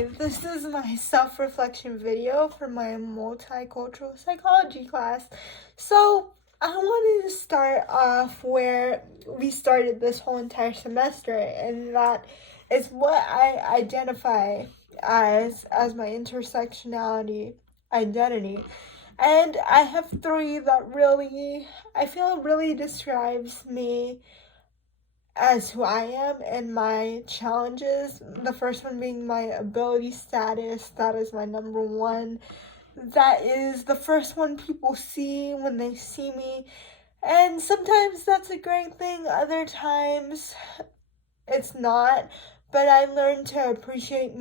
Hi, this is my self-reflection video for my multicultural psychology class. So, I wanted to start off where we started this whole entire semester, and that is what I identify as my intersectionality identity. And I have three that I feel really describes me as who I am and my challenges. The first one being my ability status. That is my number one. That is the first one people see when they see me. And sometimes that's a great thing, other times it's not. But I learned to appreciate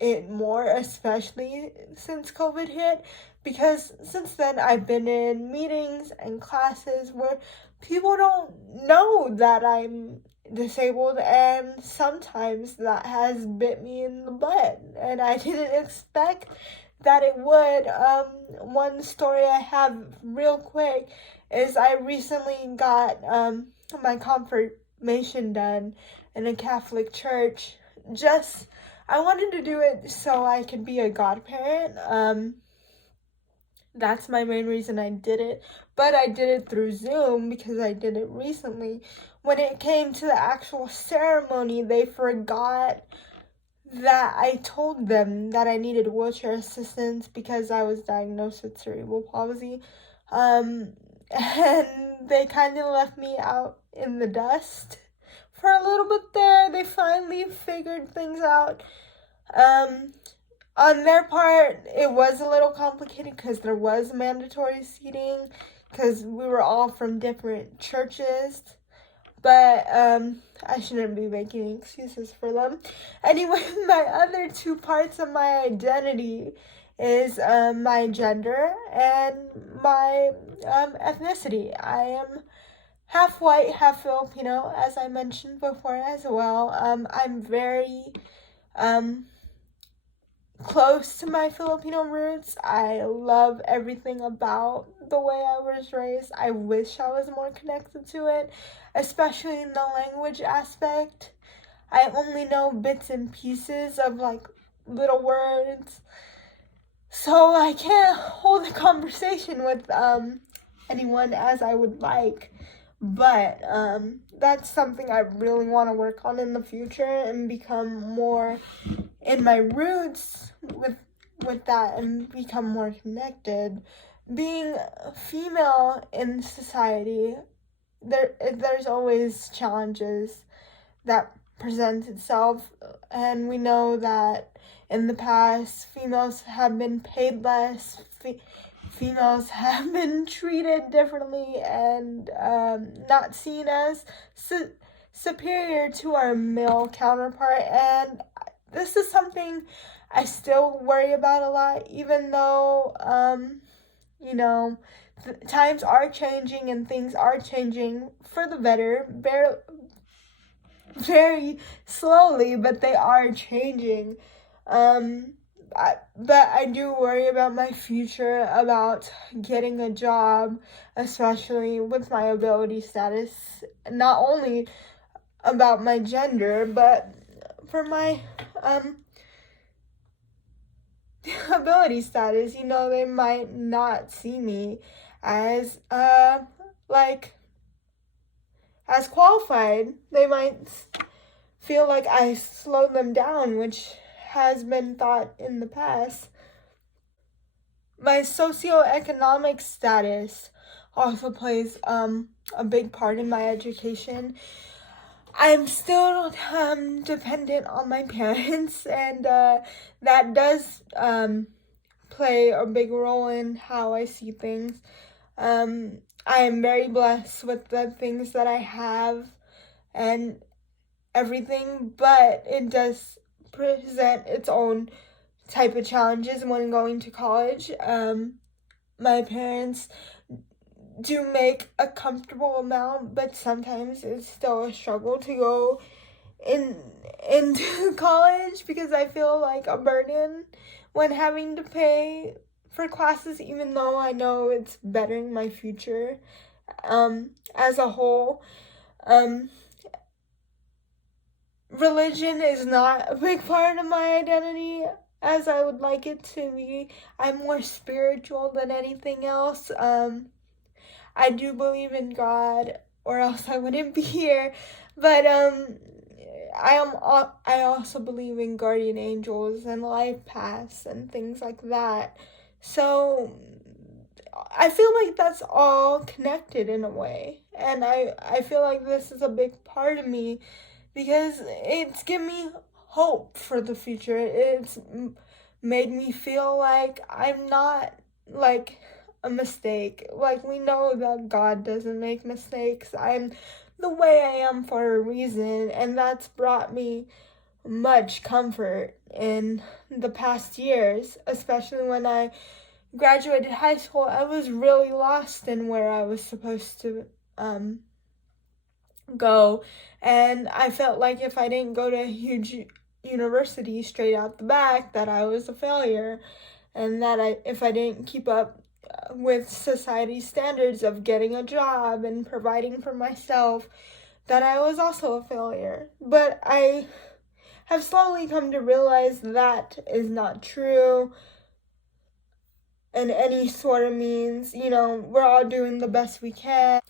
it more, especially since COVID hit, because since then I've been in meetings and classes where people don't know that I'm disabled, and sometimes that has bit me in the butt, and I didn't expect that it would. One story I have real quick is I recently got my confirmation done in a Catholic church. I wanted to do it so I could be a godparent. That's my main reason I did it, but I did it through Zoom because I did it recently. When it came to the actual ceremony, they forgot that I told them that I needed wheelchair assistance because I was diagnosed with cerebral palsy. And they kind of left me out in the dust for a little bit there. They finally figured things out. On their part, it was a little complicated because there was mandatory seating because we were all from different churches. But I shouldn't be making excuses for them. Anyway, my other two parts of my identity is my gender and my ethnicity. I am half white, half Filipino, as I mentioned before as well. I'm very close to my Filipino roots. I love everything about the way I was raised. I wish I was more connected to it, especially in the language aspect. I only know bits and pieces of little words, so I can't hold a conversation with anyone as I would like. But that's something I really want to work on in the future and become more in my roots with that and become more connected. Being female in society, there's always challenges that present itself, and we know that in the past females have been paid less, females have been treated differently and not seen as superior to our male counterpart. And this is something I still worry about a lot, even though times are changing and things are changing for the better, very slowly, but they are changing. But I do worry about my future, about getting a job, especially with my ability status. Not only about my gender, but for my ability status. They might not see me as as qualified. They might feel like I slowed them down, which has been thought in the past. My socioeconomic status also plays a big part in my education. I'm still dependent on my parents, and that does play a big role in how I see things. I am very blessed with the things that I have and everything, but it does present its own type of challenges when going to college. My parents do make a comfortable amount, but sometimes it's still a struggle to go into college because I feel like a burden when having to pay for classes, even though I know it's bettering my future as a whole. Religion is not a big part of my identity. as I would like it to be. I'm more spiritual than anything else. I do believe in God, or else I wouldn't be here. But I also believe in guardian angels and life paths and things like that. So I feel like that's all connected in a way, and I feel like this is a big part of me because it's given me hope for the future. It's made me feel like I'm not like a mistake. Like, we know that God doesn't make mistakes. I'm the way I am for a reason, and that's brought me much comfort in the past years, especially when I graduated high school. I was really lost in where I was supposed to go, and I felt like if I didn't go to a huge university straight out the back, that I was a failure, and that if I didn't keep up with society's standards of getting a job and providing for myself, that I was also a failure. But I have slowly come to realize that is not true in any sort of means. You know, we're all doing the best we can.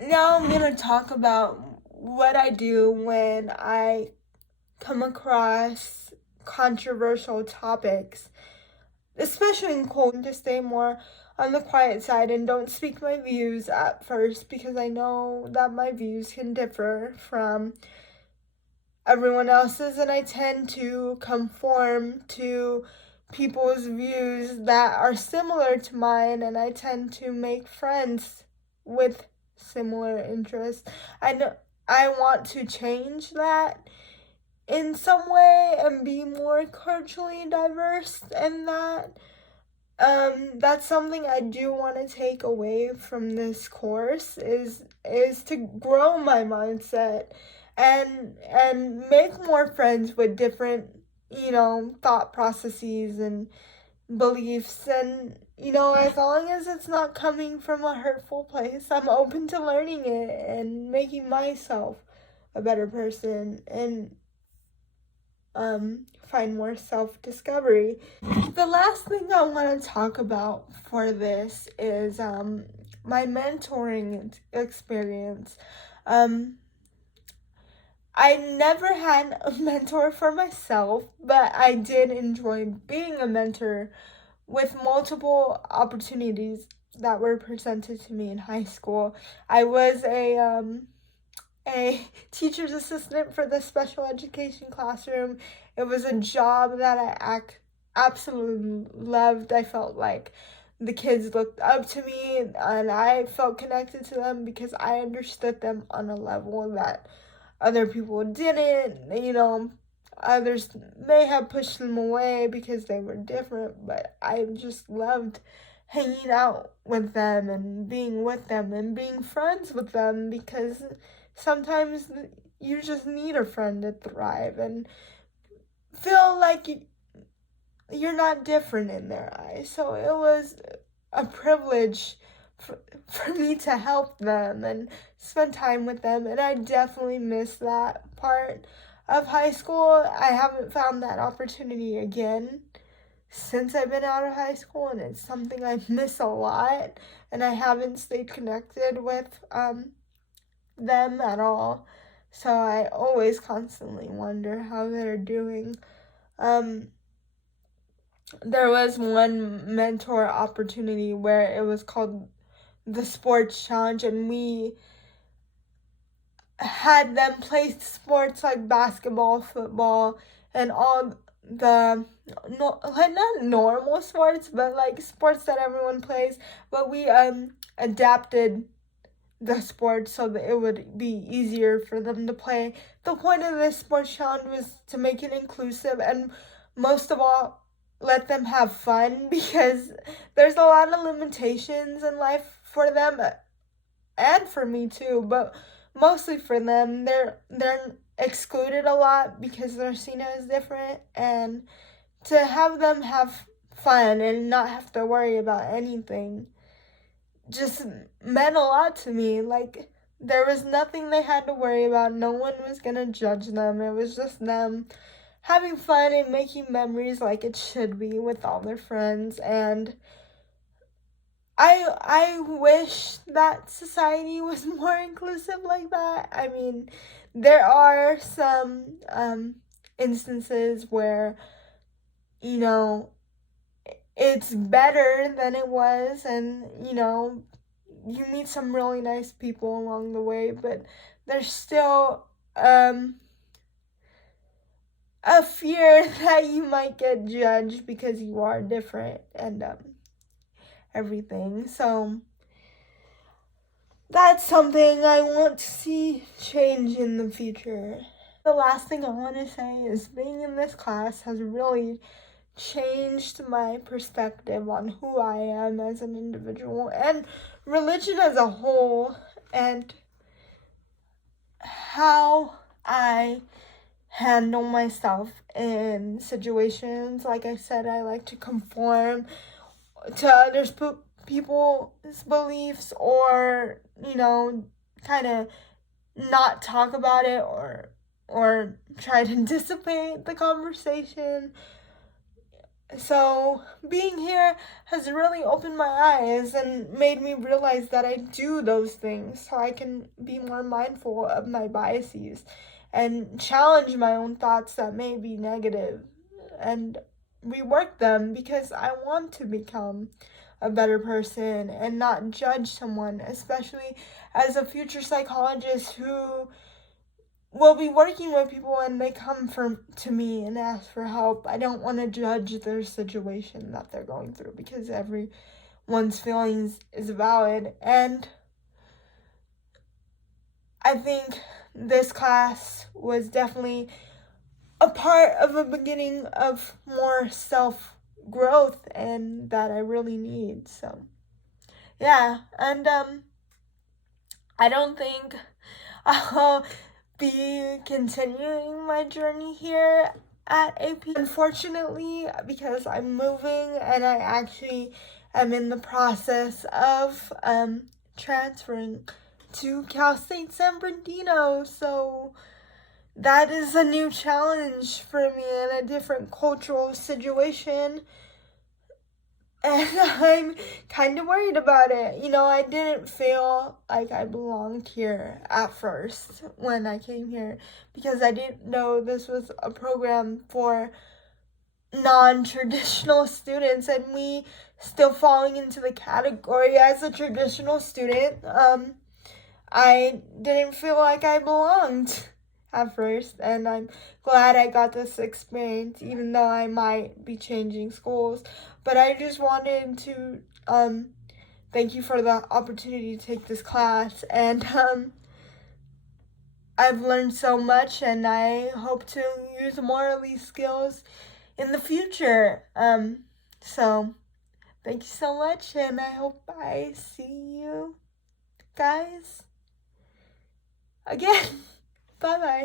Now I'm going to talk about what I do when I come across controversial topics, especially in culture, to stay more on the quiet side and don't speak my views at first, because I know that my views can differ from everyone else's, and I tend to conform to people's views that are similar to mine, and I tend to make friends with similar interests. I know I want to change that in some way and be more culturally diverse, and that's something I do want to take away from this course is to grow my mindset and make more friends with different, you know, thought processes and beliefs. And, you know, as long as it's not coming from a hurtful place, I'm open to learning it and making myself a better person and find more self-discovery. The last thing I want to talk about for this is my mentoring experience. I never had a mentor for myself, but I did enjoy being a mentor with multiple opportunities that were presented to me in high school. I was a teacher's assistant for the special education classroom. It was a job that I absolutely loved. I felt like the kids looked up to me, and I felt connected to them because I understood them on a level that other people didn't. You know, others may have pushed them away because they were different, but I just loved hanging out with them and being with them and being friends with them, because sometimes you just need a friend to thrive and feel like you're not different in their eyes. So it was a privilege for me to help them and spend time with them, and I definitely miss that part of high school. I haven't found that opportunity again since I've been out of high school, and it's something I miss a lot, and I haven't stayed connected with them at all. So I always constantly wonder how they're doing. There was one mentor opportunity where it was called the sports challenge, and we had them play sports like basketball, football, and all the like not normal sports, but like sports that everyone plays. But we adapted the sport so that it would be easier for them to play. The point of this sports challenge was to make it inclusive, and most of all, let them have fun, because there's a lot of limitations in life for them and for me too, but mostly for them. They're excluded a lot because they're seen as different, and to have them have fun and not have to worry about anything just meant a lot to me. Like, there was nothing they had to worry about. No one was gonna judge them. It was just them having fun and making memories like it should be with all their friends. And I wish that society was more inclusive like that. I mean, there are some instances where, you know, it's better than it was, and you meet some really nice people along the way, but there's still a fear that you might get judged because you are different and everything. So that's something I want to see change in the future. The last thing I want to say is being in this class has really changed my perspective on who I am as an individual and religion as a whole, and how I handle myself in situations. Like I said, I like to conform to others people's beliefs, or kind of not talk about it, or try to dissipate the conversation. So being here has really opened my eyes and made me realize that I do those things, so I can be more mindful of my biases and challenge my own thoughts that may be negative and rework them, because I want to become a better person and not judge someone, especially as a future psychologist who will be working with people and they come to me and ask for help. I don't want to judge their situation that they're going through, because everyone's feelings is valid. And I think this class was definitely a part of a beginning of more self-growth, and that I really need. So yeah, and I don't think I'll be continuing my journey here at AP, unfortunately, because I'm moving and I actually am in the process of transferring to Cal State San Bernardino. So that is a new challenge for me in a different cultural situation, and I'm kind of worried about it. I didn't feel like I belonged here at first when I came here, because I didn't know this was a program for non-traditional students, and me still falling into the category as a traditional student. I didn't feel like I belonged at first, and I'm glad I got this experience, even though I might be changing schools. But I just wanted to thank you for the opportunity to take this class, and I've learned so much, and I hope to use more of these skills in the future. So thank you so much, and I hope I see you guys again. Bye bye.